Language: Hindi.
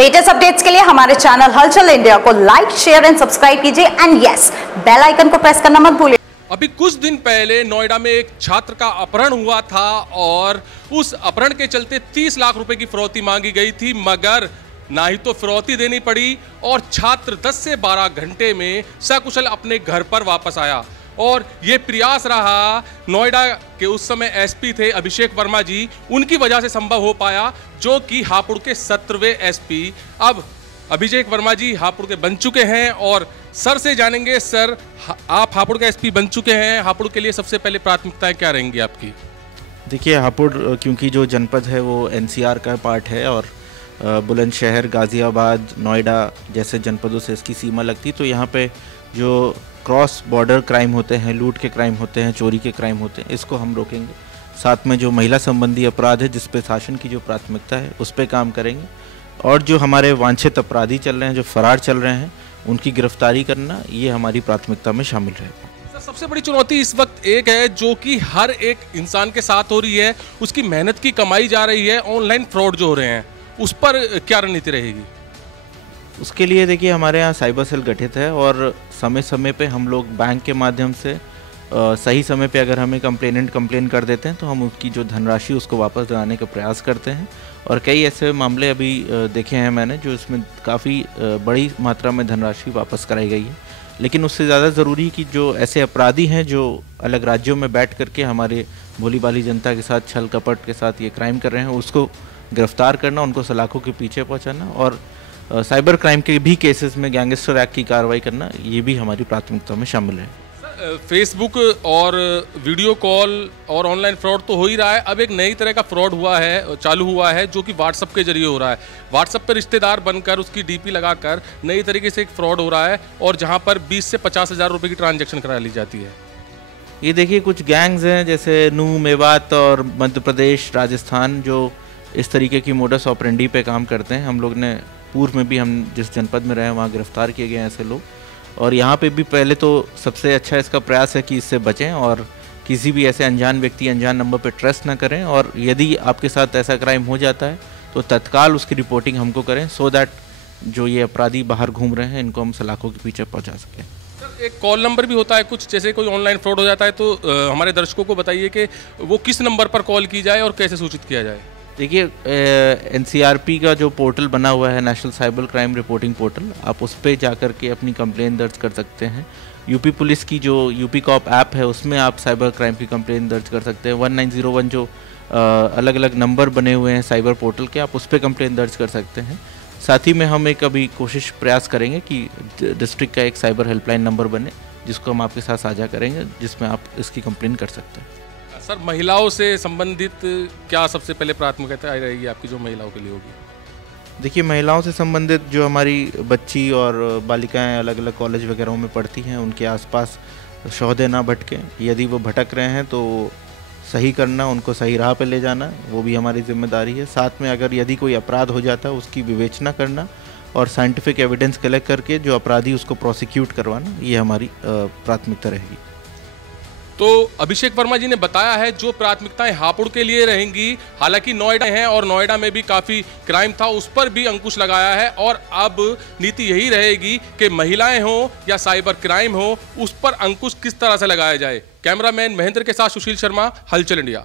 लेटेस्ट अपडेट्स के लिए हमारे चैनल हलचल इंडिया को लाइक, शेयर एंड सब्सक्राइब कीजिए एंड यस, बेल आइकन को प्रेस करना मत भूलिए। अभी कुछ दिन पहले नोएडा में एक छात्र का अपहरण हुआ था और उस अपहरण के चलते 30 लाख रुपए की फिरौती मांगी गई थी, मगर ना ही तो फिरौती देनी पड़ी और छात्र 10 से 12 घंटे में सकुशल अपने घर पर वापस आया। और ये प्रयास रहा नोएडा के उस समय एसपी थे अभिषेक वर्मा जी, उनकी वजह से संभव हो पाया, जो कि हापुड़ के 17वें एसपी अब अभिषेक वर्मा जी हापुड़ के बन चुके हैं। और सर से जानेंगे, सर आप हापुड़ के एसपी बन चुके हैं, हापुड़ के लिए सबसे पहले प्राथमिकताएं क्या रहेंगी आपकी? देखिए, हापुड़ क्योंकि जो जनपद है वो एनसीआर का पार्ट है और बुलंदशहर, गाज़ियाबाद, नोएडा जैसे जनपदों से इसकी सीमा लगती, तो यहाँ पे जो क्रॉस बॉर्डर क्राइम होते हैं, लूट के क्राइम होते हैं, चोरी के क्राइम होते हैं, इसको हम रोकेंगे। साथ में जो महिला संबंधी अपराध है जिस पे शासन की जो प्राथमिकता है उस पर काम करेंगे, और जो हमारे वांछित अपराधी चल रहे हैं, जो फरार चल रहे हैं, उनकी गिरफ्तारी करना, ये हमारी प्राथमिकता में शामिल रहेगा। सर, सबसे बड़ी चुनौती इस वक्त एक है जो कि हर एक इंसान के साथ हो रही है, उसकी मेहनत की कमाई जा रही है, ऑनलाइन फ्रॉड जो हो रहे हैं, उस पर क्या रणनीति रहेगी? उसके लिए देखिए, हमारे यहाँ साइबर सेल गठित है और समय समय पे हम लोग बैंक के माध्यम से सही समय पे अगर हमें कंप्लेन कर देते हैं तो हम उसकी जो धनराशि उसको वापस दिलाने का प्रयास करते हैं। और कई ऐसे मामले अभी देखे हैं मैंने जो इसमें काफ़ी बड़ी मात्रा में धनराशि वापस कराई गई है। लेकिन उससे ज़्यादा ज़रूरी कि जो ऐसे अपराधी हैं जो अलग राज्यों में बैठ करके हमारे भोली भाली जनता के साथ छल कपट के साथ ये क्राइम कर रहे हैं, उसको गिरफ्तार करना, उनको सलाखों के पीछे पहुँचाना, और साइबर क्राइम के भी केसेस में गैंगस्टर एक्ट की कार्रवाई करना, ये भी हमारी प्राथमिकता में शामिल है। फेसबुक और वीडियो कॉल और ऑनलाइन फ्रॉड तो हो ही रहा है, अब एक नई तरह का फ्रॉड चालू हुआ है जो कि व्हाट्सएप के जरिए हो रहा है। व्हाट्सएप पर रिश्तेदार बनकर उसकी डीपी लगाकर नई तरीके से एक फ्रॉड हो रहा है, और जहां पर 20 से 50 हज़ार रुपये की ट्रांजैक्शन करा ली जाती है। ये देखिए, कुछ गैंग्स हैं जैसे नूह, मेवात और मध्य प्रदेश, राजस्थान, जो इस तरीके की मोडस ऑपरेंडी पे काम करते हैं। हम लोग ने पूर्व में भी, हम जिस जनपद में रहे वहाँ गिरफ्तार किए गए हैं ऐसे लोग, और यहाँ पे भी पहले तो सबसे अच्छा इसका प्रयास है कि इससे बचें और किसी भी ऐसे अनजान व्यक्ति, अनजान नंबर पे ट्रस्ट ना करें, और यदि आपके साथ ऐसा क्राइम हो जाता है तो तत्काल उसकी रिपोर्टिंग हमको करें, सो दैट जो ये अपराधी बाहर घूम रहे हैं इनको हम सलाखों के पीछे पहुँचा सकें। सर, एक कॉल नंबर भी होता है कुछ, जैसे कोई ऑनलाइन फ्रॉड हो जाता है तो हमारे दर्शकों को बताइए कि वो किस नंबर पर कॉल की जाए और कैसे सूचित किया जाए? देखिए, एनसीआरपी का जो पोर्टल बना हुआ है, national cyber crime reporting portal, आप उस पर जा कर के अपनी कंप्लेन दर्ज कर सकते हैं। यूपी पुलिस की जो यूपी कॉप ऐप है उसमें आप साइबर क्राइम की कंप्लेन दर्ज कर सकते हैं। 1901 जो अलग अलग नंबर बने हुए हैं साइबर पोर्टल के, आप उस पर कंप्लेन दर्ज कर सकते हैं। साथ ही में हम एक अभी प्रयास करेंगे कि डिस्ट्रिक्ट का एक साइबर हेल्पलाइन नंबर बने, जिसको हम आपके साथ साझा करेंगे, जिसमें आप इसकी कंप्लेन कर सकते हैं। सर, महिलाओं से संबंधित क्या सबसे पहले प्राथमिकता रहेगी आपकी जो महिलाओं के लिए होगी? देखिए, महिलाओं से संबंधित जो हमारी बच्ची और बालिकाएं अलग अलग कॉलेज वगैरह में पढ़ती हैं, उनके आसपास शौहदे ना भटकें। यदि वो भटक रहे हैं तो सही करना, उनको सही राह पे ले जाना, वो भी हमारी जिम्मेदारी है। साथ में अगर यदि कोई अपराध हो जाता है उसकी विवेचना करना और साइंटिफिक एविडेंस कलेक्ट करके जो अपराधी उसको प्रोसिक्यूट करवाना, ये हमारी प्राथमिकता रहेगी। तो अभिषेक वर्मा जी ने बताया है जो प्राथमिकताएं हापुड़ के लिए रहेंगी। हालांकि नोएडा है और नोएडा में भी काफ़ी क्राइम था, उस पर भी अंकुश लगाया है, और अब नीति यही रहेगी कि महिलाएं हो या साइबर क्राइम हो, उस पर अंकुश किस तरह से लगाया जाए। कैमरामैन महेंद्र के साथ सुशील शर्मा, हलचल इंडिया।